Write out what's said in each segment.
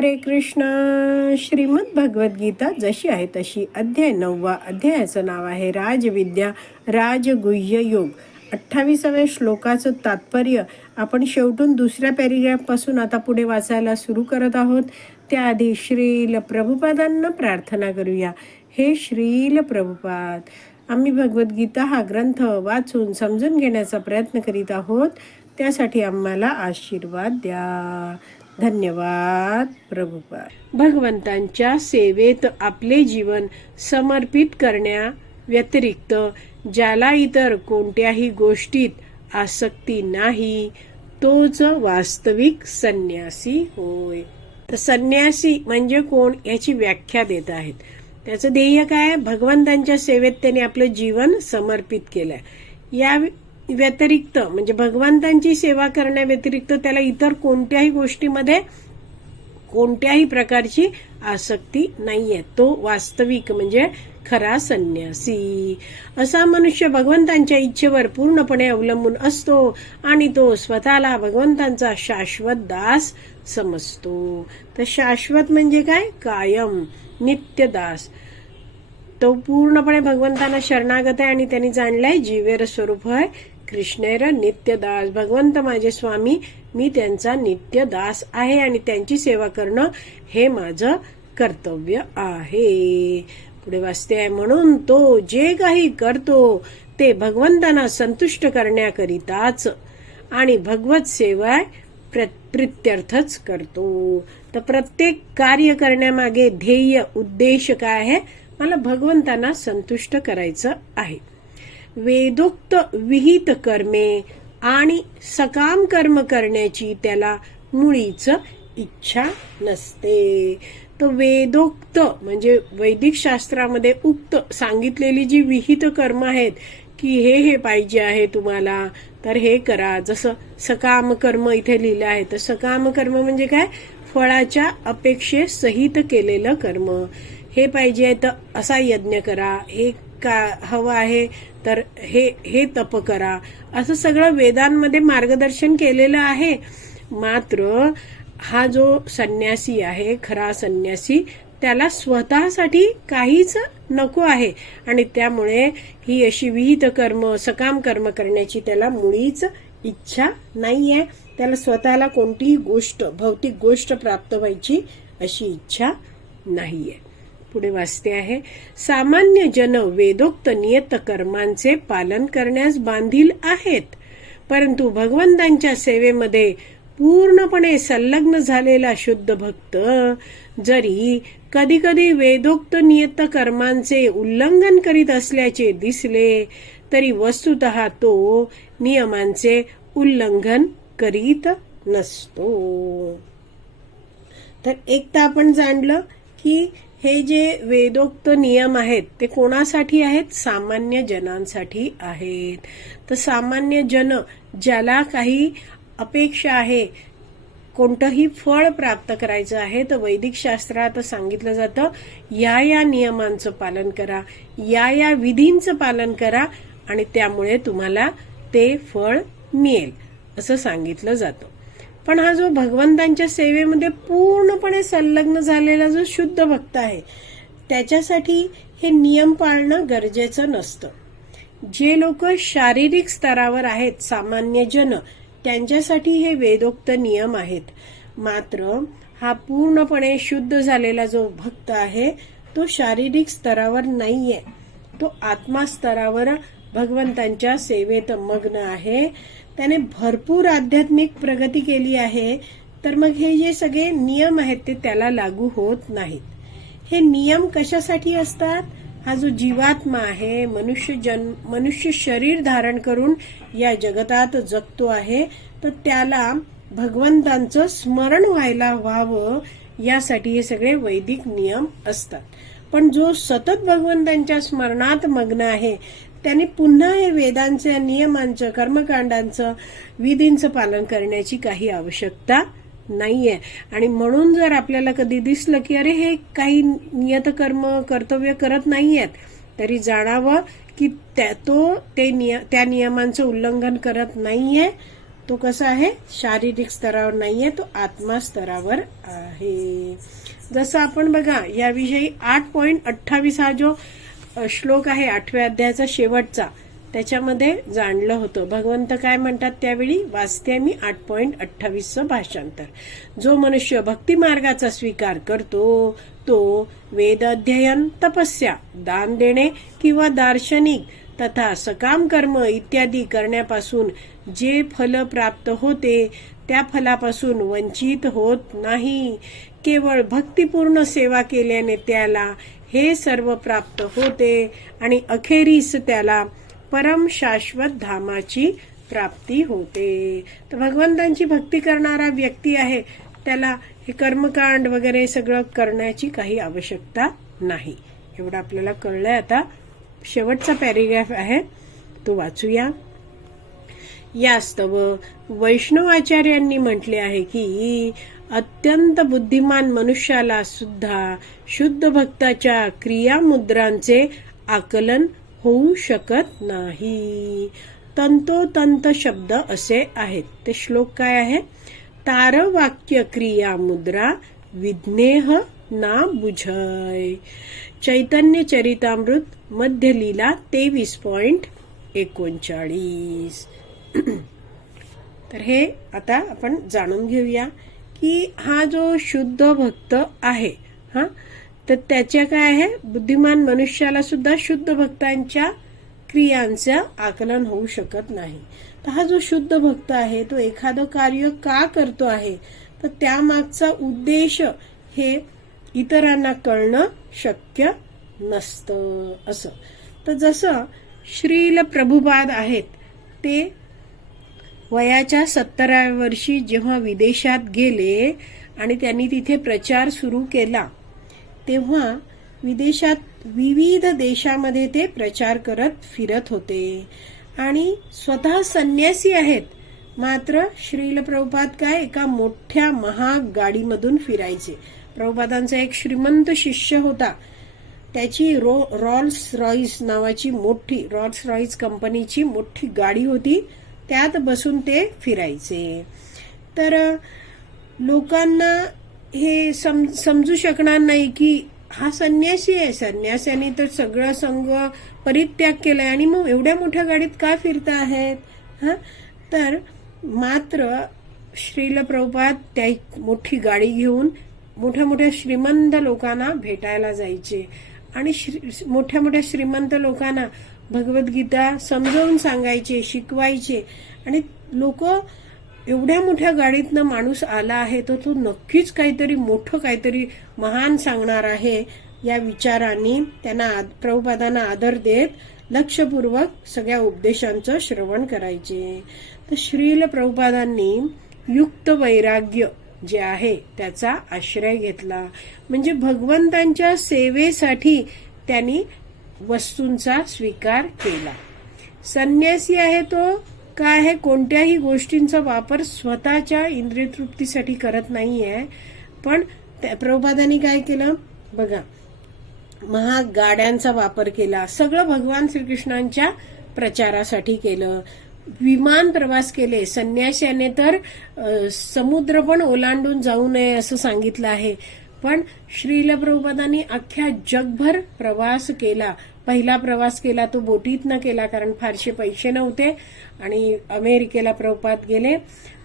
हरे कृष्ण. श्रीमद भगवद्गीता जशी आहे तशी. अध्याय नववा. अध्यायाचं नाव आहे राजविद्या राजगुह्य योग. अठ्ठावीसाव्या श्लोकाचं तात्पर्य आपण शेवटून दुसऱ्या पॅरिग्राफपासून आता पुढे वाचायला सुरू करत आहोत. त्याआधी श्रील प्रभुपादांना प्रार्थना करूया. हे श्रील प्रभुपाद आम्ही भगवद्गीता हा ग्रंथ वाचून समजून घेण्याचा प्रयत्न करीत आहोत. त्यासाठी आम्हाला आशीर्वाद द्या. धन्यवाद प्रभुपा भगवंतांच्या सेवेत आपले जीवन समर्पित करण्या व्यतिरिक्त ज्याला इतर कोणत्याही गोष्टीत आसक्ती नाही तोच वास्तविक संन्यासी होय. तर संन्यासी म्हणजे कोण याची व्याख्या देत आहेत. त्याचं ध्येय काय? भगवंतांच्या सेवेत त्याने आपलं जीवन समर्पित केलंय. या व्यतिरिक्त म्हणजे भगवंतांची सेवा करण्याव्यतिरिक्त त्याला इतर कोणत्याही गोष्टीमध्ये कोणत्याही प्रकारची आसक्ती नाहीये. तो वास्तविक म्हणजे खरा संन्यासी. असा मनुष्य भगवंतांच्या इच्छेवर पूर्णपणे अवलंबून असतो आणि तो स्वतःला भगवंतांचा शाश्वत दास समजतो. तर शाश्वत म्हणजे काय? कायम नित्य दास. तो पूर्णपणे भगवंतांना शरणागत आहे आणि त्यांनी जाणलाय जीवेर स्वरूप आहे कृष्णेर नित्य दास. भगवंत माझे स्वामी मी त्यांचा नित्य दास आहे आणि त्यांची सेवा करणं हे माझं कर्तव्य आहे. पुढे वाचते आहे म्हणून तो जे काही करतो ते भगवंतांना संतुष्ट करण्याकरिताच आणि भगवत सेवा प्रित्यर्थच करतो. तर प्रत्येक कार्य करण्यामागे ध्येय उद्देश काय आहे? मला भगवंतांना संतुष्ट करायचं आहे. वेदोक्त विहित कर्मे आणि सकाम कर्म करण्याची त्याला मुळीच इच्छा नसते. तर वेदोक्त म्हणजे वैदिक शास्त्रामध्ये उक्त सांगितलेली जी विहित कर्म आहेत की हे हे पाहिजे आहे तुम्हाला तर हे करा. जसं सकाम कर्म इथे लिहिलं आहे तर सकाम कर्म म्हणजे काय? फळाच्या अपेक्षेसहित केलेलं कर्म. हे पाहिजे तर असा यज्ञ करा हे का हवं आहे तर हे हे तप करा. असं सगळं वेदांमध्ये मार्गदर्शन केलेलं आहे. मात्र हा जो संन्यासी आहे खरा संन्यासी त्याला स्वतःसाठी काहीच नको आहे. आणि त्यामुळे ही अशी विहित कर्म सकाम कर्म करण्याची त्याला मुळीच इच्छा नाहीये. त्याला स्वतःला कोणतीही गोष्ट भौतिक गोष्ट प्राप्त व्हायची अशी इच्छा नाहीये. पुढे वाचते आहे सामान्य जन वेदोक्त नियत कर्मांचे पालन करण्यास बांधील आहेत. परंतु भगवंतांच्या सेवेमध्ये पूर्णपणे संलग्न झालेला शुद्ध भक्त जरी कधी कधी वेदोक्त नियत कर्मांचे उल्लंघन करीत असल्याचे दिसले तरी वस्तुत तो नियमांचे उल्लंघन करीत नसतो. तर एक तर आपण जाणलं की हे जे वेदोक्त नियम आहेत ते कोणासाठी आहेत? सामान्य जनांसाठी आहेत. तर सामान्य जन ज्याला काही अपेक्षा आहे कोणतंही फळ प्राप्त करायचं आहे तर वैदिक शास्त्रात सांगितलं जातं या या नियमांचं पालन करा या या विधींचं पालन करा आणि त्यामुळे तुम्हाला ते फळ मिळेल असं सांगितलं जातं. पण हा जो भगवंतांच्या सेवेमध्ये पूर्णपणे संलग्न झालेला जो शुद्ध भक्त आहे त्याच्यासाठी हे नियम पाळणं गरजेचं नसतं. जे लोक शारीरिक स्तरावर आहेत सामान्य जन त्यांच्यासाठी हे वेदोक्त नियम आहेत. मात्र हा पूर्णपणे शुद्ध झालेला जो भक्त आहे तो शारीरिक स्तरावर नाहीये. तो आत्मा स्तरावर भगवंतांच्या सेवेत मग्न आहे. त्याने भरपूर आध्यात्मिक प्रगती केली आहे तर मग हे जे सगळे नियम आहेत ते त्याला लागू होत नाहीत. हे नियम कशासाठी असतात? हा जो जीवात्मा आहे मनुष्य जन मनुष्य शरीर धारण करून या जगतात जगतो आहे तर त्याला भगवंतांचं स्मरण व्हायला व्हावं यासाठी हे सगळे वैदिक नियम असतात. पण जो सतत भगवंतांच्या स्मरणात मग्न आहे त्याने पुन्हा हे वेदांच्या नियमांचं कर्मकांडांचं विधींचं पालन करण्याची काही आवश्यकता नाहीये. आणि म्हणून जर आपल्याला कधी दिसलं की अरे हे काही नियतकर्म कर्तव्य करत नाहीयेत तरी जाणावं की त्या तो ते निय त्या नियमांचं उल्लंघन करत नाहीये. तो कसा आहे? शारीरिक स्तरावर नाहीये तो आत्मा स्तरावर आहे. जसं आपण बघा याविषयी आठ पॉईंट अठ्ठावीस हा जो श्लोक आहे आठव्या अध्यायाचा शेवटचा. त्याच्यामध्ये जाणलं होतं. भगवंत काय म्हणतात त्यावेळी? वाचते मी आठ पॉईंट अठ्ठावीसचं भाषांतर. जो मनुष्य भक्ती मार्गाचा स्वीकार करतो तो वेद अध्ययन तपस्या दान देणे किंवा दार्शनिक तथा सकाम कर्म इत्यादी करण्यापासून जे फल प्राप्त होते त्या फलापासून वंचित होत नाही. केवळ भक्तिपूर्ण सेवा केल्याने त्याला हे सर्व प्राप्त होते आणि अखेरीस त्याला परम शाश्वत धामाची प्राप्ती होते. तर भगवंतांची भक्ती करणारा व्यक्ती आहे त्याला हे कर्मकांड वगैरे सगळं करण्याची काही आवश्यकता नाही. एवढं आपल्याला कळलंय आता. शेवटचा पॅरेग्राफ आहे तो वाचूया. यास्तव वैष्णवाचार्यांनी म्हटले आहे की अत्यंत बुद्धिमान मनुष्याला सुद्धा शुद्ध भक्ताच्या क्रियामुद्रांचे आकलन होऊ शकत नाही. तंतोतंत शब्द असे आहेत. ते श्लोक काय आहे? तार वाक्य क्रिया मुद्रा विज्ञेह ना बुझय. चैतन्य चरितामृत मध्यलीला तेवीस पॉइंट एकोणचाळीस. तर हे आता आपण जाणून घेऊया. की हा जो शुद्ध भक्त आहे हा तर त्याच्या काय आहे? बुद्धिमान मनुष्याला सुद्धा शुद्ध भक्तांच्या क्रियांचं आकलन होऊ शकत नाही. तर हा जो शुद्ध भक्त आहे तो एखादं कार्य का करतो आहे? तर त्यामागचा उद्देश हे इतरांना कळणं शक्य नसतं असं. तर जसं श्रील प्रभुपाद आहेत ते वयाच्या सत्तराव्या वर्षी जेव्हा विदेशात गेले आणि त्यांनी तिथे प्रचार सुरू केला तेव्हा विदेशात विविध देशामध्ये ते प्रचार करत फिरत होते. आणि स्वतः संन्यासी आहेत मात्र श्रील प्रभुपाद काय एका मोठ्या महाग गाडीमधून फिरायचे. प्रभुपादांचा एक श्रीमंत शिष्य होता. त्याची रो रॉल्स रॉईस नावाची मोठी रॉल्स रॉईस कंपनीची मोठी गाडी होती. त्यात बसून ते फिरायचे. तर लोकांना हे सम समजू शकणार नाही की हा संन्यासी आहे. संन्यासाने तर सगळं संघ परित्याग केलाय आणि मग एवढ्या मोठ्या गाडीत का फिरता आहेत? हा? तर मात्र श्रील प्रभुपाद त्या मोठी गाडी घेऊन मोठ्या मोठ्या श्रीमंत लोकांना भेटायला जायचे. आणि श्री- मोठ्या मोठ्या श्रीमंत लोकांना भगवद्गीता समजावून सांगायचे शिकवायचे. आणि लोक एवढ्या मोठ्या गाडीतनं माणूस आला आहे तर तो नक्कीच काहीतरी मोठं काहीतरी महान सांगणार आहे या विचारांनी त्यांना आद- प्रभुपादांना आदर देत लक्षपूर्वक सगळ्या उपदेशांचं श्रवण करायचे. तर श्रील प्रभुपादांनी युक्त वैराग्य जे आहे त्याचा आश्रय घेतला. म्हणजे भगवंतांच्या सेवेसाठी त्यांनी वस्तूंचा स्वीकार केला. संन्यासी आहे तो काय आहे? कोणत्याही गोष्टींचा वापर स्वतःच्या इंद्रिय तृप्तीसाठी करत आहे पण त्या प्रभुपादांनी काय केलं? बघा महाग गाड्यांचा वापर केला. सगळं भगवान श्रीकृष्णांच्या प्रचारासाठी केलं. विमान प्रवास केले. संन्याशाने तर समुद्र पण ओलांडून जाऊ नये असं सांगितलं आहे. पण श्रील प्रभुपादांनी अख्ख्या जगभर प्रवास केला. पहिला प्रवास केला तो बोटीतनं केला कारण फारसे पैसे नव्हते आणि अमेरिकेला प्रभुपाद गेले.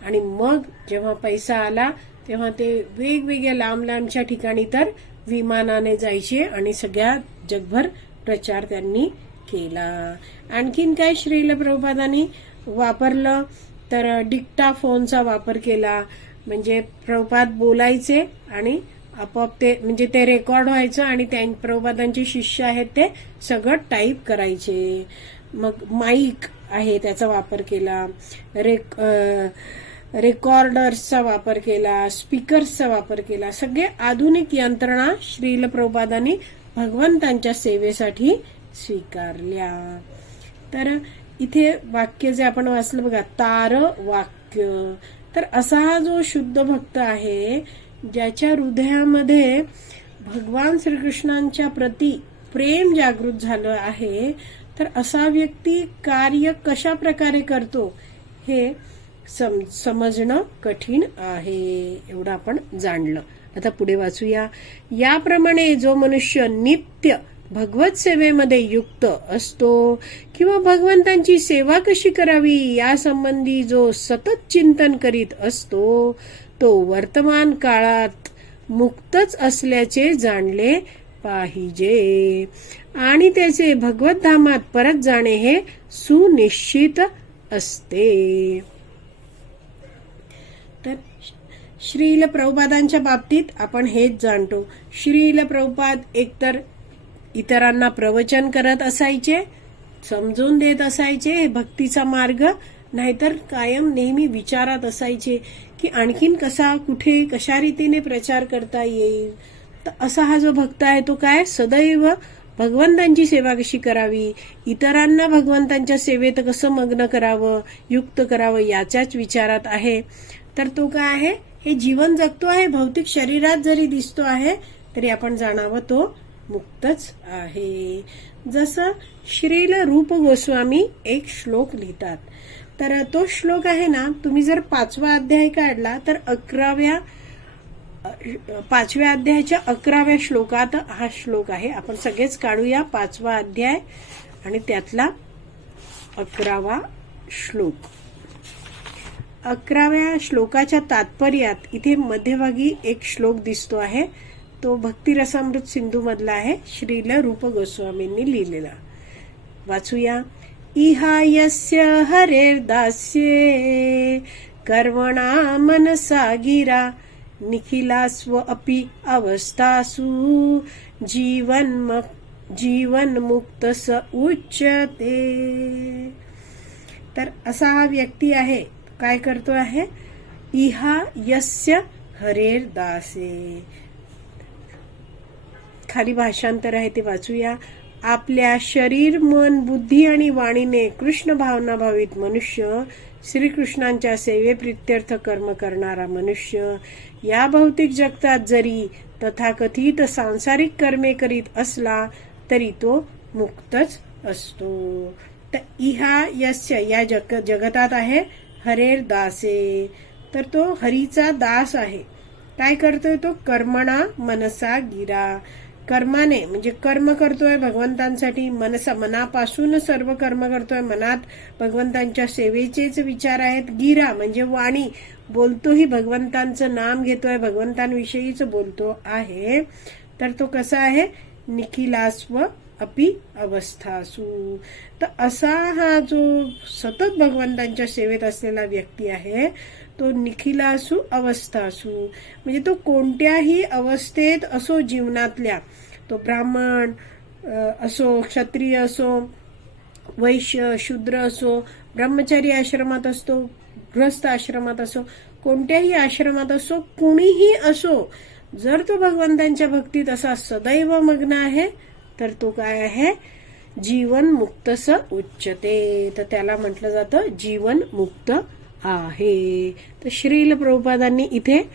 आणि मग जेव्हा पैसा आला तेव्हा ते वेगवेगळ्या लांब लांबच्या ठिकाणी तर विमानाने जायचे आणि सगळ्या जगभर प्रचार त्यांनी केला. आणखीन काय श्रील प्रभुपादांनी वापरलं तर डिक्टा फोनचा वापर केला. म्हणजे प्रभुपाद बोलायचे आणि आपोआप ते म्हणजे ते रेकॉर्ड व्हायचं आणि त्या प्रभुपादांचे शिष्य आहेत ते सगळं टाईप करायचे. मग माईक आहे त्याचा वापर केला. रेक रेकॉर्डर्सचा वापर केला. स्पीकर्सचा वापर केला. सगळे आधुनिक यंत्रणा श्रील प्रभुपादांनी भगवंतांच्या सेवेसाठी स्वीकारल्या. तर इथे वाक्य जे आपण वाचलं बघा तार वाक्य. तर असा हा जो शुद्ध भक्त आहे ज्याच्या हृदयामध्ये भगवान श्रीकृष्णांच्या प्रती प्रेम जागृत झालं आहे तर असा व्यक्ती कार्य कशा प्रकारे करतो हे सम समजणं कठीण आहे एवढं आपण जाणलं. आता पुढे वाचूया. याप्रमाणे जो मनुष्य नित्य भगवत सेवेमध्ये युक्त असतो किंवा भगवंतांची सेवा कशी करावी यासंबंधी जो सतत चिंतन करीत असतो तो वर्तमान काळात मुक्तच असल्याचे जाणले पाहिजे. आणि त्याचे भगवतधामात परत जाणे हे सुनिश्चित असते. तर श्रील प्रभुपादांच्या बाबतीत आपण हेच जाणतो. श्रील प्रभुपाद एकतर इतरांना प्रवचन करत असायचे समजून देत असायचे हे भक्तीचा मार्ग. नाहीतर कायम नेहमी विचारात असायचे की आणखीन कसा कुठे कशा रीतीने प्रचार करता येईल? तर असा हा जो भक्त आहे तो काय? सदैव भगवंतांची सेवा कशी करावी? इतरांना भगवंतांच्या सेवेत कसं मग्न करावं युक्त करावं याच्याच विचारात आहे. तर तो काय आहे? हे जीवन जगतो आहे भौतिक शरीरात जरी दिसतो आहे तरी आपण जाणावं तो मुक्तच आहे. जसं श्रील रूप गोस्वामी एक श्लोक लिहितात तर तो श्लोक आहे ना तुम्ही जर पाचवा अध्याय काढला तर अकराव्या पाचव्या अध्यायाच्या अकराव्या श्लोकात हा श्लोक आहे. आपण सगळेच काढूया पाचवा अध्याय आणि त्यातला अकरावा श्लोक. अकराव्या श्लोकाच्या तात्पर्यात इथे मध्यभागी एक श्लोक दिसतो आहे. तो भक्तिरसामृत सिंधू मधला आहे श्रील रूप गोस्वामींनी लिहिलेला. वाचूया. इहायस्य हरेर्दास्ये कर्मणा मनसा गिरा निखिलास्व अपि अवस्थासु जीवन जीवन मुक्त स उच्चते तर असा हा व्यक्ती आहे. काय करतो आहे? इहा यस्य हरेर दासे खाली भाषांतर आहे ते वाचूया. आपल्या शरीर मन बुद्धी आणि वाणीने कृष्ण भावना भावित मनुष्य श्रीकृष्णांच्या सेवेप्रित्यर्थ कर्म करणारा मनुष्य. या भौतिक जगतात जरी तथाकथित सांसारिक कर्मे करीत असला तरी तो मुक्तच असतो. तर इहा यस्य या जग जगतात आहे हरेर दासे. तर तो हरीचा दास आहे. काय करतोय तो? कर्मणा मनसा गिरा. कर्माने म्हणजे कर्म करतोय भगवंतांसाठी मनसा मनापासून सर्व कर्म करतोय मनात. भगवंतांच्या सेवेचेच विचार आहेत. गिरा म्हणजे वाणी. बोलतोही भगवंतांचं नाम घेतोय भगवंतांविषयीच बोलतो आहे. तर तो कसा आहे? निखिलास्व अपि अवस्थासू। तर असा हा जो सतत भगवंतांच्या सेवेत असलेला व्यक्ती आहे तो निखिलासू अवस्थासू. म्हणजे तो कोणत्याही अवस्थेत असो जीवनातल्या तो ब्राह्मण असो क्षत्रिय असो वैश्य शूद्र असो ब्रह्मचारी आश्रमात असतो गृहस्थ आश्रमात असो कोणत्याही आश्रमात असो कुणीही असो जर तो भगवंतांच्या भक्तीत असा सदैव मग्न आहे तर तो काय आहे? जीवन मुक्त स उच्चते तर त्याला म्हटलं जातं जीवन मुक्त आहे. तर श्रील प्रभुपादांनी इथे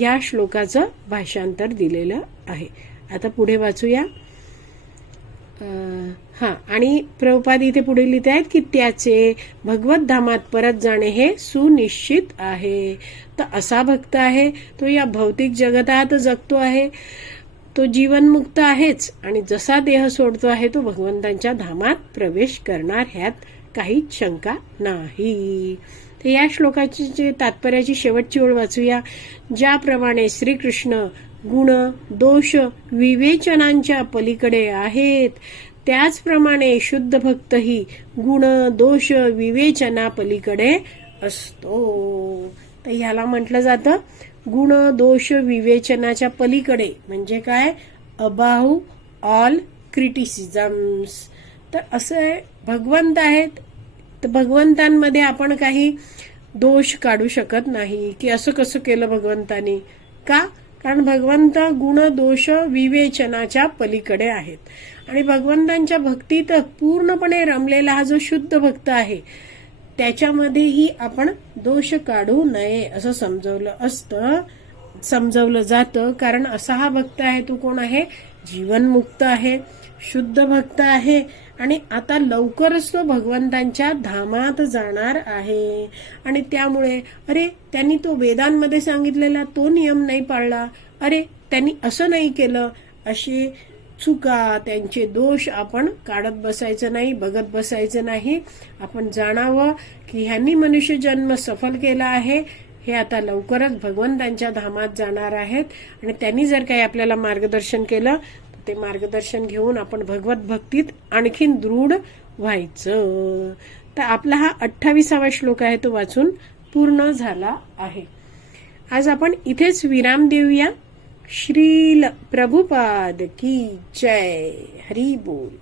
या श्लोकाचं भाषांतर दिलेलं आहे. आता पुढे वाचूया. हा आणि प्रभुपाद इथे पुढे लिहित आहेत की त्याचे भगवत धामात परत जाणे हे सुनिश्चित आहे. तर असा भक्त आहे तो या भौतिक जगतात जगतो आहे. तो जीवनमुक्त आहेच आणि जसा देह सोडतो आहे तो भगवंतांच्या धामात प्रवेश करणार ह्यात काहीच शंका नाही. तर या श्लोकाची जे तात्पर्याची शेवटची ओळ वाचूया. ज्याप्रमाणे श्रीकृष्ण गुण दोष विवेचनांच्या पलीकडे आहेत त्याचप्रमाणे शुद्ध भक्तही गुण दोष विवेचना पलीकडे असतो. तर ह्याला म्हटलं जातं गुण दोष विवेचनाच्या पलीकडे. म्हणजे काय? अबाहू ऑल क्रिटिसिझम्स तर असं भगवंत आहेत. तर भगवंतांमध्ये आपण काही दोष काढू शकत नाही. की असं कसं केलं भगवंतानी? का? कारण भगवंत गुण दोष विवेचनाच्या पलीकडे आहेत. आणि भगवंतांच्या भक्तीत पूर्णपणे रमलेला हा जो शुद्ध भक्त आहे त्याच्यामध्येही आपण दोष काढू नये असं समजवलं असतं. समजवलं जातं. कारण असा हा भक्त आहे तो कोण आहे? जीवनमुक्त आहे शुद्ध भक्त आहे. आणि आता लवकरच तो भगवंतांच्या धामात जाणार आहे. आणि त्यामुळे अरे त्यांनी तो वेदांमध्ये सांगितलेला तो नियम नाही पाळला. अरे त्यांनी असं नाही केलं. अशी चुका त्यांचे दोष आपण काढत बसायचं नाही बघत बसायचं नाही. आपण जाणावं की ह्यांनी मनुष्य जन्म सफल केला आहे हे आता लवकरच भगवंतांच्या धामात जाणार आहेत. आणि त्यांनी जर काही आपल्याला मार्गदर्शन केलं तर ते मार्गदर्शन घेऊन आपण भगवत भक्तीत आणखीन दृढ व्हायचं. तर आपला हा अठ्ठावीसावा श्लोक आहे तो वाचून पूर्ण झाला आहे. आज आपण इथेच विराम देऊया. श्रील प्रभुपाद की जय। हरी बोल।